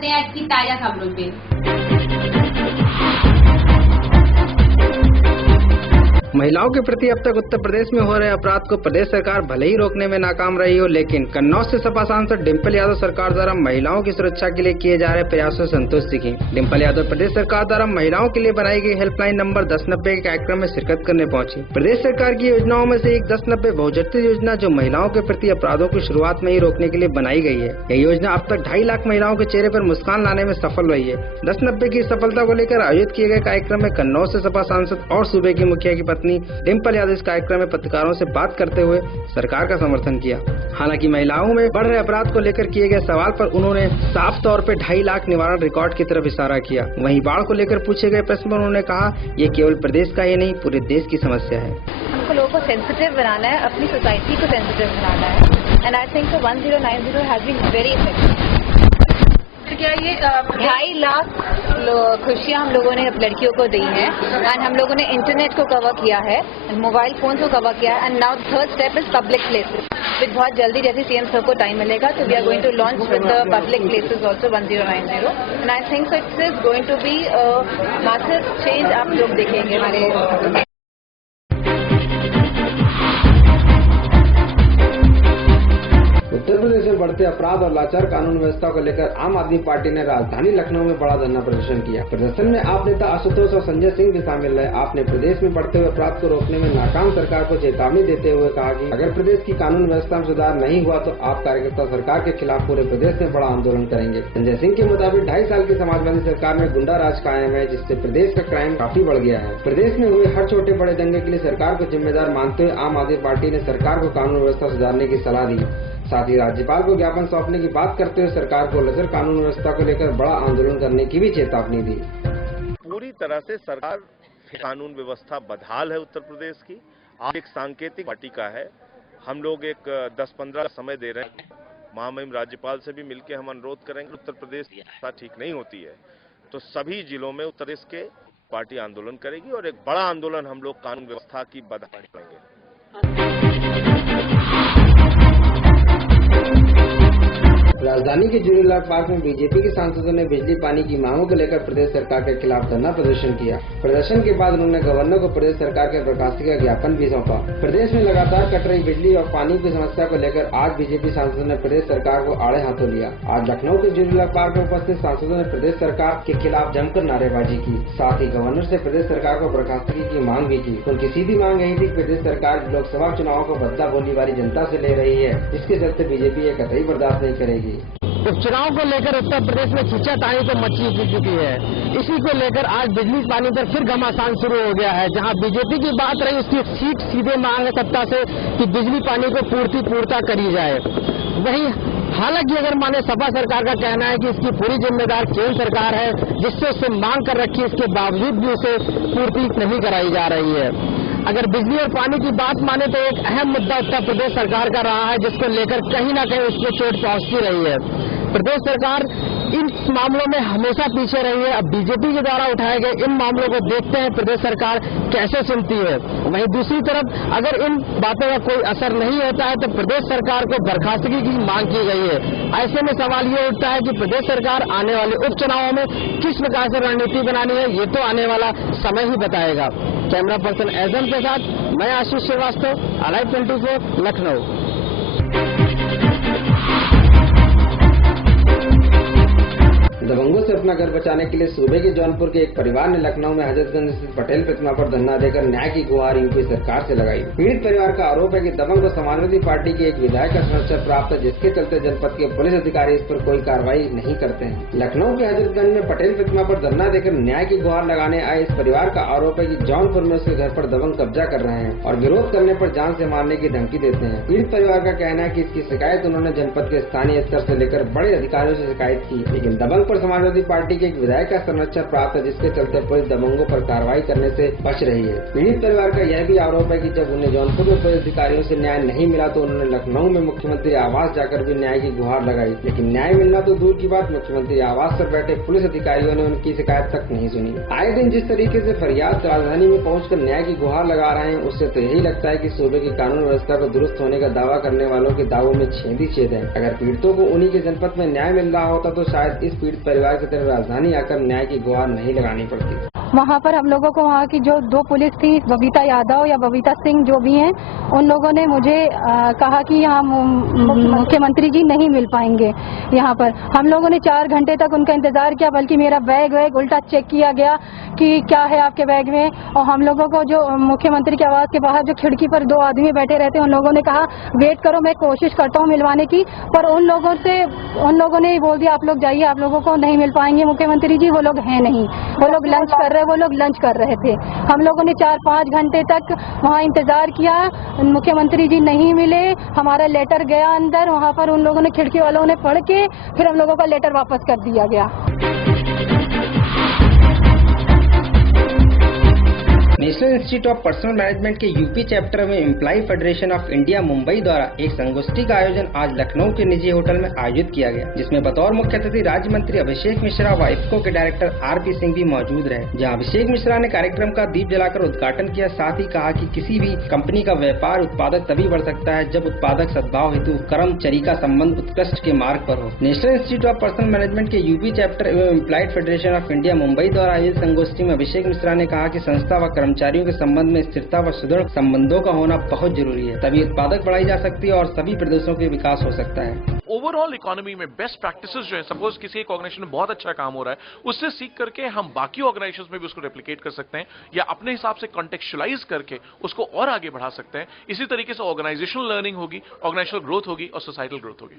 करते हैं आज की ताजा खबरों पे। महिलाओं के प्रति अब तक उत्तर प्रदेश में हो रहे अपराध को प्रदेश सरकार भले ही रोकने में नाकाम रही हो, लेकिन कन्नौज से सपा सांसद डिम्पल यादव सरकार द्वारा महिलाओं की सुरक्षा के लिए किए जा रहे प्रयासों से संतोष दिखी। डिम्पल यादव प्रदेश सरकार द्वारा महिलाओं के लिए बनाई गई हेल्पलाइन नंबर 1090 के कार्यक्रम में शिरकत करने पहुंची। प्रदेश सरकार की योजनाओं में से एक 1090 बहुचर्चित योजना जो महिलाओं के प्रति अपराधों की शुरुआत में ही रोकने के लिए बनाई गई है। यह योजना अब तक 2.5 लाख महिलाओं के चेहरे पर मुस्कान लाने में सफल रही है। 1090 की सफलता को लेकर आयोजित किए गए कार्यक्रम में कन्नौज से सपा सांसद और सूबे की मुखिया की पत्नी डिम्पल यादव इस कार्यक्रम में पत्रकारों से बात करते हुए सरकार का समर्थन किया। हालांकि महिलाओं में बढ़ रहे अपराध को लेकर किए गए सवाल पर उन्होंने साफ तौर पर 2.5 लाख निवारण रिकॉर्ड की तरफ इशारा किया। वहीं बाढ़ को लेकर पूछे गए प्रश्न पर उन्होंने कहा, ये केवल प्रदेश का ही नहीं पूरे देश की समस्या है। हमको लोगों को सेंसिटिव बनाना है, अपनी सोसाइटी को सेंसिटिव बनाना है, and I think 1090 has been very effective. क्या ये 2.5 लाख खुशियाँ हम लोगों ने लड़कियों को दी हैं, एंड हम लोगों ने इंटरनेट को कवर किया है, मोबाइल फोन को कवर किया है, and now third step is public places. फिर बहुत जल्दी जैसे सीएम सर को टाइम मिलेगा तो we are going to launch with the public places also 1090, and I think it is going to be massive change आप लोग देखेंगे हमारे। उत्तर प्रदेश में बढ़ते अपराध और लाचार कानून व्यवस्था को लेकर आम आदमी पार्टी ने राजधानी लखनऊ में बड़ा धरना प्रदर्शन किया। प्रदर्शन में आप नेता आशुतोष और संजय सिंह भी शामिल रहे। आपने प्रदेश में बढ़ते हुए अपराध को रोकने में नाकाम सरकार को चेतावनी देते हुए कहा कि अगर प्रदेश की कानून व्यवस्था में सुधार नहीं हुआ तो आप कार्यकर्ता सरकार के खिलाफ पूरे प्रदेश में बड़ा आंदोलन करेंगे। संजय सिंह के मुताबिक 2.5 साल की समाजवादी सरकार में गुंडा राज कायम है, जिससे प्रदेश का क्राइम काफी बढ़ गया है। प्रदेश में हुए हर छोटे बड़े दंगे के लिए सरकार को जिम्मेदार मानते हुए आम आदमी पार्टी ने सरकार को कानून व्यवस्था सुधारने की सलाह दी। साथ ही राज्यपाल को ज्ञापन सौंपने की बात करते हुए सरकार को लचर कानून व्यवस्था को लेकर बड़ा आंदोलन करने की भी चेतावनी दी। पूरी तरह से सरकार कानून व्यवस्था बदहाल है उत्तर प्रदेश की। आप एक सांकेतिक पार्टी का है। हम लोग एक 10-15 समय दे रहे हैं। महामहिम राज्यपाल से भी मिलकर हम अनुरोध करेंगे। उत्तर प्रदेश की व्यवस्था ठीक नहीं होती है तो सभी जिलों में उत्तर प्रदेश के पार्टी आंदोलन करेगी और एक बड़ा आंदोलन हम लोग कानून व्यवस्था की बदहाली करेंगे। राजधानी के जूरीलाल पार्क में बीजेपी के सांसदों ने बिजली पानी की मांगों को लेकर प्रदेश सरकार के खिलाफ धरना प्रदर्शन किया। प्रदर्शन के बाद उन्होंने गवर्नर को प्रदेश सरकार के बर्खास्तगी का ज्ञापन भी सौंपा। प्रदेश में लगातार कट रही बिजली और पानी की समस्या को लेकर आज बीजेपी सांसदों ने प्रदेश सरकार को आड़े हाथों लिया। आज लखनऊ के जूरीलाल पार्क में उपस्थित सांसदों ने प्रदेश सरकार के खिलाफ जमकर नारेबाजी की। साथ ही गवर्नर से प्रदेश सरकार को बर्खास्तगी की मांग भी की। उनकी सीधी मांग यही थी कि प्रदेश सरकार लोकसभा चुनावों को बदला बोली वाली जनता से ले रही है, जिसके चलते बीजेपी ये कतई बर्दाश्त नहीं करेगी। उपचुनाव को लेकर उत्तर प्रदेश में खींचातानी तो मची चुकी है। इसी को लेकर आज बिजली पानी पर फिर घमासान शुरू हो गया है। जहां बीजेपी की बात रही उसकी सीधे मांग है सत्ता से कि बिजली पानी को पूर्ता करी जाए। वहीं हालांकि अगर माने सपा सरकार का कहना है कि इसकी पूरी जिम्मेदार केंद्र सरकार है, जिससे उससे मांग कर रखी, इसके बावजूद भी उसे पूर्ति नहीं कराई जा रही है। अगर बिजली और पानी की बात माने तो एक अहम मुद्दा उत्तर प्रदेश सरकार का रहा है, जिसको लेकर कहीं न कहीं उसको चोट पहुंचती रही है। प्रदेश सरकार इन मामलों में हमेशा पीछे रही है। अब बीजेपी के द्वारा उठाए गए इन मामलों को देखते हैं प्रदेश सरकार कैसे सुनती है। वहीं दूसरी तरफ अगर इन बातों का कोई असर नहीं होता है तो प्रदेश सरकार को बर्खास्तगी की मांग की गई है। ऐसे में सवाल ये उठता है कि प्रदेश सरकार आने वाले उपचुनावों में किस प्रकार से रणनीति बनानी है, ये तो आने वाला समय ही बताएगा। कैमरा पर्सन एजम के साथ मैं आशीष श्रीवास्तव, अलाइव 24 लखनऊ। दबंगों से अपना घर बचाने के लिए सूबे के जौनपुर के एक परिवार ने लखनऊ में हजरतगंज स्थित पटेल प्रतिमा पर धरना देकर न्याय की गुहार यूपी सरकार से लगाई। पीड़ित परिवार का आरोप है कि दबंग को समाजवादी पार्टी के एक विधायक का संरक्षण प्राप्त है, जिसके चलते जनपद के पुलिस अधिकारी इस पर कोई कार्रवाई नहीं करते हैं। लखनऊ के हजरतगंज में पटेल प्रतिमा पर धरना देकर न्याय की गुहार लगाने आए इस परिवार का आरोप है कि जौनपुर में उसके घर पर दबंग कब्जा कर रहे हैं और विरोध करने पर जान से मारने की धमकी देते हैं। पीड़ित परिवार का कहना है कि इसकी शिकायत उन्होंने जनपद के स्थानीय स्तर से लेकर बड़े अधिकारियों से शिकायत की, लेकिन दबंग पर समाजवादी समाजवादी पार्टी के एक विधायक का संरक्षण प्राप्त है, जिसके चलते पुलिस दबंगों पर कार्रवाई करने से बच रही है। पीड़ित परिवार का यह भी आरोप है कि जब उन्हें जौनपुर में पुलिस अधिकारियों से न्याय नहीं मिला तो उन्होंने लखनऊ में मुख्यमंत्री आवास जाकर भी न्याय की गुहार लगाई, लेकिन न्याय मिलना तो दूर की बात, मुख्यमंत्री आवास पर बैठे पुलिस अधिकारियों ने उनकी शिकायत तक नहीं सुनी। आए दिन जिस तरीके से फरियाद राजधानी में पहुंचकर न्याय की गुहार लगा रहे हैं, उससे तो यही लगता है कि सूबे की कानून व्यवस्था को दुरुस्त होने का दावा करने वालों के दावों में छेद ही छेद है। अगर पीड़ितों को उन्हीं के जनपद में न्याय मिल रहा होता तो शायद इस पीड़ित परिवार की तरह राजधानी आकर न्याय की गुहार नहीं लगानी पड़ती। वहाँ पर हम लोगों को वहाँ की जो 2 पुलिस थी, बबीता यादव या बबीता सिंह जो भी हैं, उन लोगों ने मुझे कहा कि यहाँ मुख्यमंत्री जी नहीं मिल पाएंगे। यहाँ पर हम लोगों ने 4 घंटे तक उनका इंतजार किया, बल्कि मेरा बैग उल्टा चेक किया गया कि क्या है आपके बैग में। और हम लोगों को जो मुख्यमंत्री के आवास के बाहर जो खिड़की पर 2 आदमी बैठे रहते हैं, उन लोगों ने कहा वेट करो, मैं कोशिश करता हूँ मिलवाने की, पर उन लोगों ने बोल दिया आप लोग जाइए, आप लोगों को नहीं मिल पाएंगे मुख्यमंत्री जी, वो लोग हैं नहीं, वो लोग लंच कर रहे थे। हम लोगों ने 4-5 घंटे तक वहाँ इंतजार किया, मुख्यमंत्री जी नहीं मिले। हमारा लेटर गया अंदर, वहाँ पर उन लोगों ने, खिड़की वालों ने पढ़ के फिर हम लोगों का लेटर वापस कर दिया गया। National institute of personnel management के यूपी चैप्टर में employ federation of India Mumbai द्वारा एक संगोष्ठी का आयोजन आज लखनऊ के निजी होटल में आयोजित किया गया, जिसमें बतौर मुख्य अतिथि राज्य मंत्री अभिषेक मिश्रा व इफ्को के डायरेक्टर आरपी सिंह भी मौजूद रहे। जहां अभिषेक मिश्रा ने कार्यक्रम का दीप जलाकर उद्घाटन किया, साथ ही कहा कि किसी भी कंपनी का व्यापार उत्पादक तभी बढ़ सकता है जब उत्पादक सद्भाव हेतु कर्मचारी का संबंध उत्कृष्ट के मार्ग पर हो। National institute of personnel management के यूपी चैप्टर एवं employed federation of India Mumbai द्वारा आयोजित संगोष्ठी में अभिषेक मिश्रा ने कहा कि संस्था व कर्मचारियों के संबंध में स्थिरता व सुदृढ़ संबंधों का होना बहुत जरूरी है, तभी उत्पादक बढ़ाई जा सकती है और सभी प्रदेशों के विकास हो सकता है। ओवरऑल इकोनॉमी में बेस्ट प्रैक्टिसेस जो है, सपोज किसी एक ऑर्गेनाइजेशन में बहुत अच्छा काम हो रहा है, उससे सीख करके हम बाकी ऑर्गेनाइजेशंस में भी उसको रेप्लिकेट कर सकते हैं या अपने हिसाब से कॉन्टेक्चुअलाइज करके उसको और आगे बढ़ा सकते हैं। इसी तरीके से ऑर्गेनाइजेशनल लर्निंग होगी, ऑर्गेनाइजेशनल ग्रोथ होगी और सोसाइटल ग्रोथ होगी।